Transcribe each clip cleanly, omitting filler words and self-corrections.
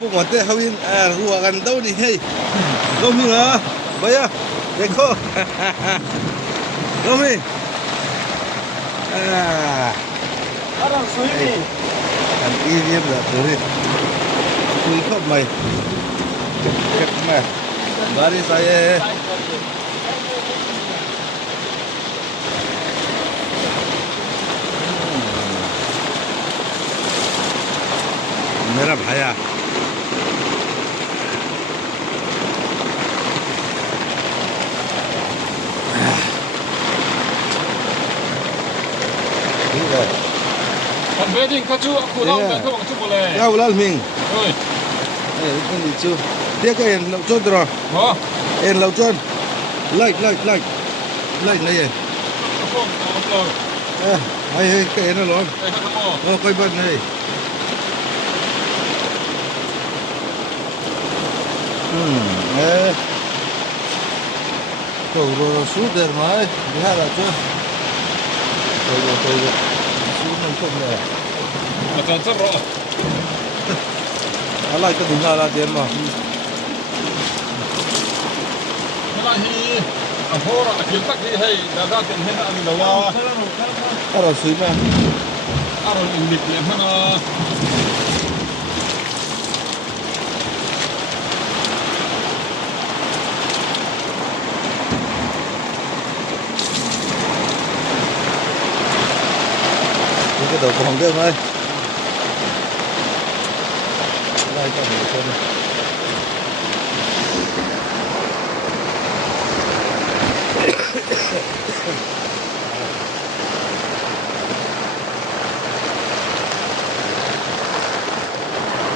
कहते हविन हुआกันđâu đi hey đâu mi hả bây giờ देखो đâu mi Orang suy đi anh y viêm là tôi suy khóc mày chết mày baris saya मेरा भाया Kan wedding kaju aku tahu kan tu waktu boleh. Ya ulal ming. Oi. Ini ni cu. Dia ke en lau chon tro. Oh. En lau chon. Like này. Apa? Apa? Hai cái en nó lon. Eh, apa? Coi bên này. Cầu rồi xuống đèn máy. Đi hai là chưa. Tôi xuống không nè. Macam cerok. Alai cái đúng là tiền mà. Malahi apa orang akhir tak ni hey, dah dah ten hendak ni lawa. Ở suy mà. Aron ini ni mana? Cái đầu còn được thôi. Đây cho mình xem.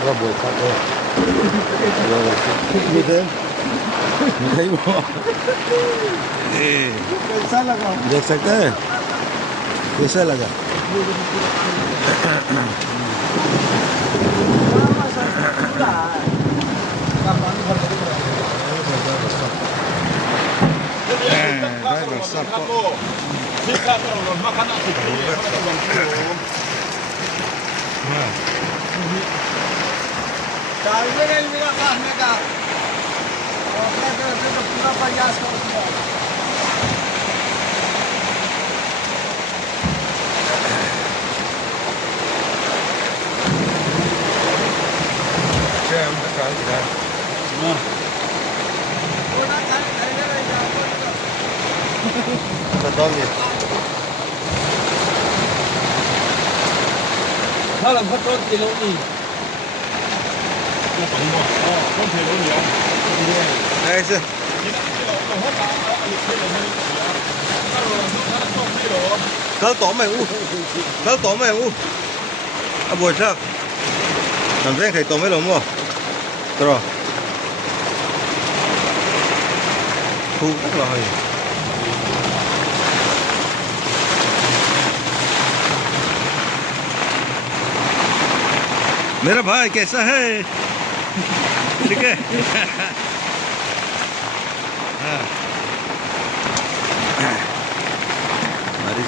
Ra buổi sáng đây. Rồi như thế. Mình thấy không? Được sạch đấy. कैसा लगा?ถ้าเราพัดรถกิโลนี่ก็ต้องบอกอ๋อคนเทรถเดียว Đây chưa? Khớ tổ mày u. Khớ tổ mày u. À buổi sao? Làm thế thầy tổ mấy lồng không? Rồi. Thu rất là hay. मेरा भाई कैसा है ठीक है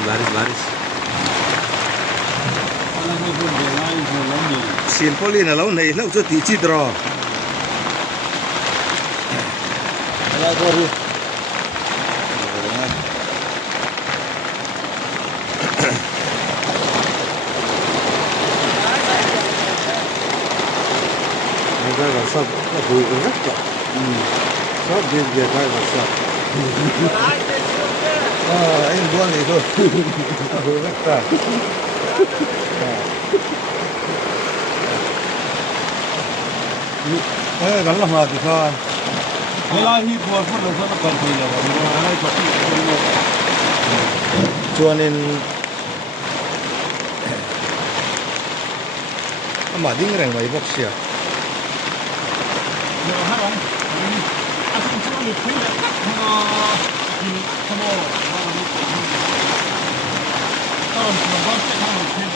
baris xin poli là lâu này lâu cho tí chi rồi gai vào sập, nó bùi rất chậm, sắp đi về gai vào sập. Anh buôn thì thôi, bùi rất chậm. Gắn làm gì thôi. Cái lá hít buôn phút đầu nó còn thì là bọn nó có cho nên mà đi cái này vậy bác sĩ. Yo, harong. Aku cuma ni pun dah tak ini semua orang ni. Kalau bos tak tahu ni.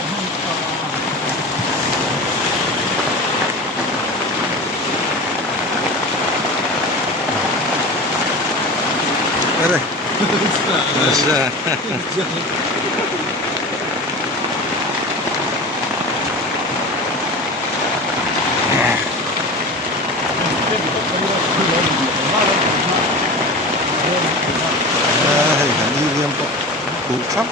Đây. Masa. ถูกครับ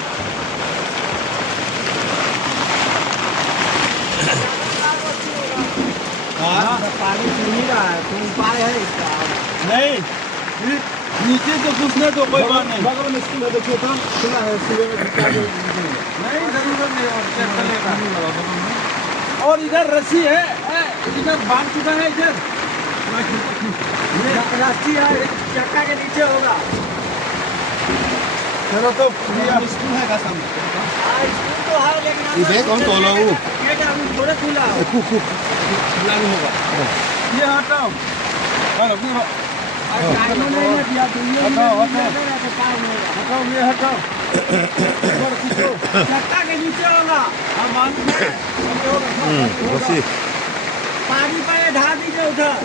पानी नहीं रहा है, तुम पाए है इसका नहीं, नीचे तो घुसने तो कोई बात नहीं। बगल में स्कूल है, देखिए तो खुला है, सुबह में नहीं जरूरत नहीं और चेक कर लेगा। और इधर रस्सी है, इधर बांध चुका है, इधर रस्सी है, चक्का के नीचे होगा। चलो तो स्कूल है का सामने स्कूल तो है, लेकिन बैग कौन तोला वो थोड़ा खुला खुला नहीं होगा। ये हटाओ, हटाओ ये हटाओ, चक्का के नीचे होगा। रस्सी पानी पर ढा दीजिए उधर।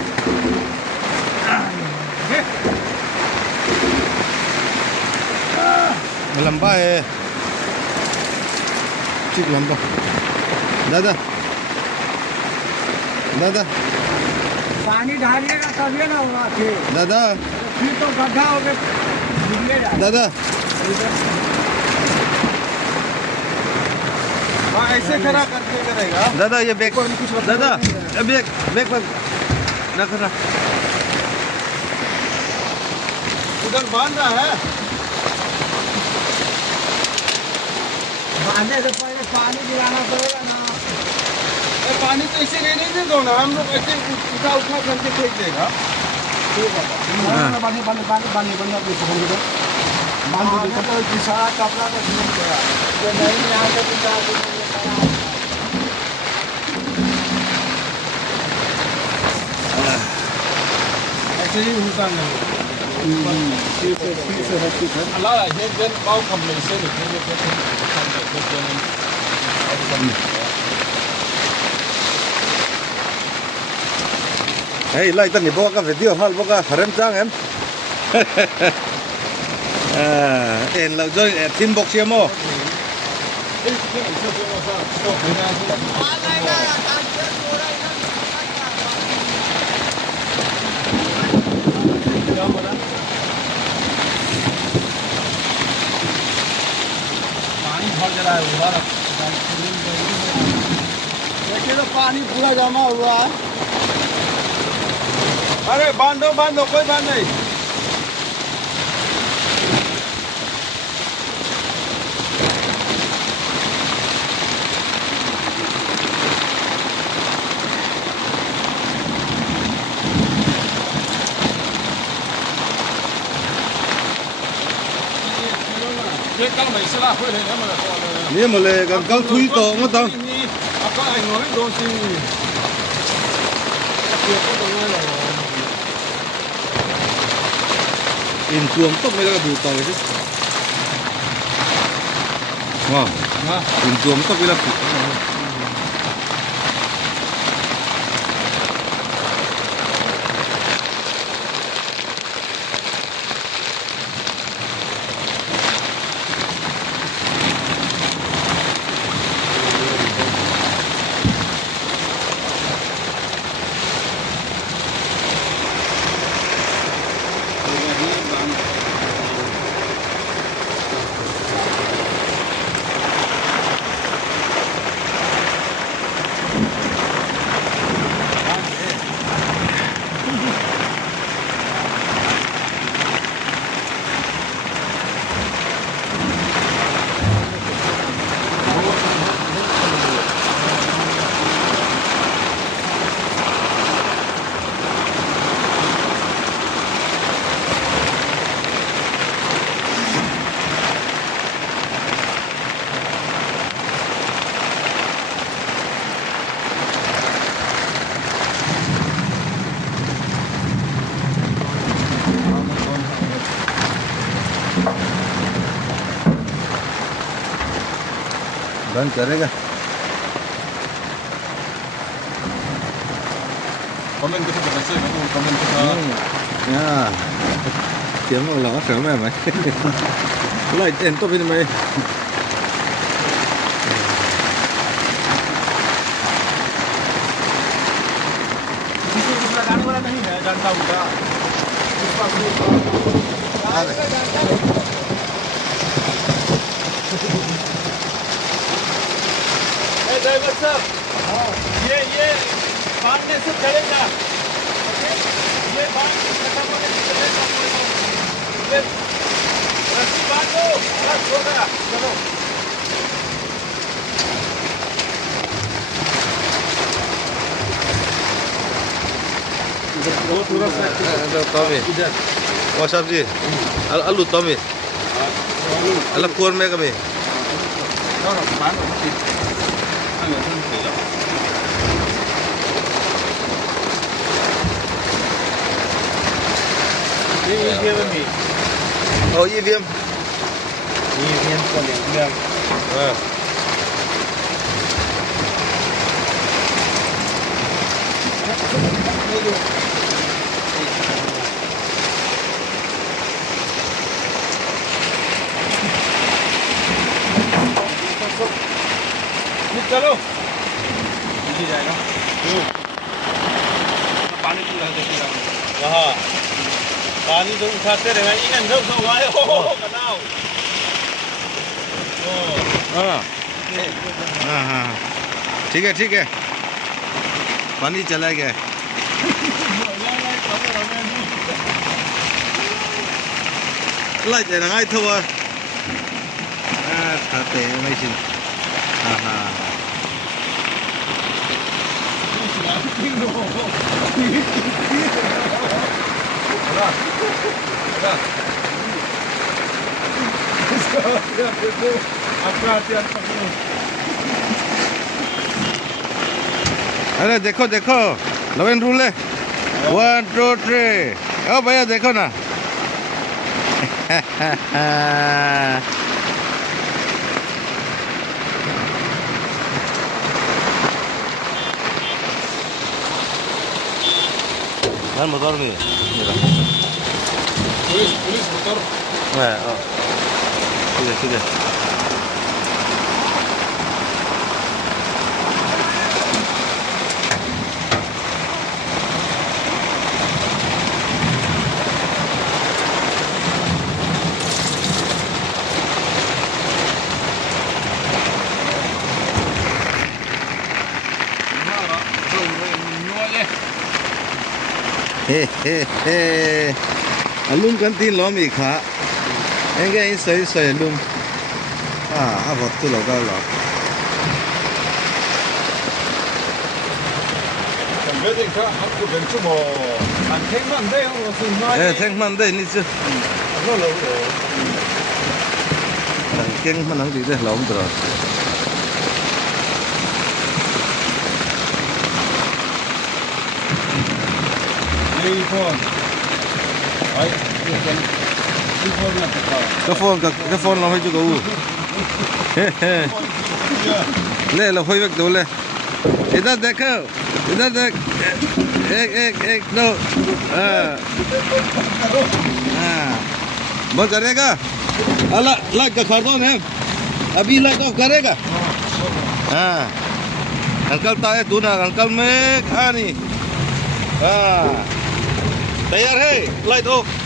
लंबा है, ठीक लंबा। दादा दादा पानी ढालिएगा तभी ना होगा, दादा फिर तो गड्ढा हो गया दादा। हाँ ऐसे खड़ा करके करेगा दादा ये बैग दादा बैग बैग पर रख रख। उधर बांध रहा है, बांधने से पहले पानी गिराना पड़ेगा ना। पानी तो इसे नहीं दे दो ना, हम लोग ऐसे उठा उठा करके फेंक देगा। बांध सारा कपड़ा तो नहीं देगा, जो नहीं यहाँ से ऐसे ही होता नहीं। अल्लाह ये जन बाव कम्प्लेन से निकलने के Hey, lại tân thì bố các video hal bố các harem trang em. En là rồi tin bọc xem mô. पानी भर जा रहा है उधर, देखिए तो पानी पूरा जमा हुआ है। अरे बांधो बांधो, कोई बात नहीं। ये कल没事啦，会的，那么的。Nếu mà lệ gần câu thui tổ mà tao. Có ai nói đồ gì? In chuông tốc mới là đủ tàu chứ. Wow. In chuông tốc mới là đủ. बंद करेगा। कमेंट तो बता से कमेंट तो tiếng một ló sớm mày mày lại tên tôi bên mày लगाने वाला नहीं है, जानता हूँ क्या ड्राइवर साहब ये बांधने से चलेगा ये बांध खत्म होने से चलेगा ये रस्सी बांधो बस हो गया चलो वो पूरा Tommy. What's up, G? Alu Tommy. Alu corn में कभी. bán rồi thịt ăn ở thân thể đó đi viêm với mì Y viêm. đi viêm còn điểm viêm चलो नीचे जाएगा पानी पूरा देखिएगा वहाँ पानी तो उठाते रहेगा ये अंदर से हुआ है हो बनाओ हाँ ठीक है पानी चला गया lại chạy là ngay thôi thả tệ mấy chị अरे देखो लवन रूल है 1 2 3 ओ भैया देखो ना Kan motor nih. Police motor ठीक है alum kan tin lo mi kha enge in soi alum avot tu lo ga lo 왜 이렇게 한국 벤츠 뭐 안택만 돼요 무슨 예 생만 돼 ni chứ nó king mà nắng gì đây lộn rồi iPhone ấy iPhone là cái phone nó hơi chưa có ले लो होई वक्त बोले इधर देखो इधर देख एक दो बंद करेगा अल्लाह लाइट का कर दो ने अभी लाइट ऑफ करेगा अंकल ताए तू ना अंकल में कहानी तैयार है लाइट ऑफ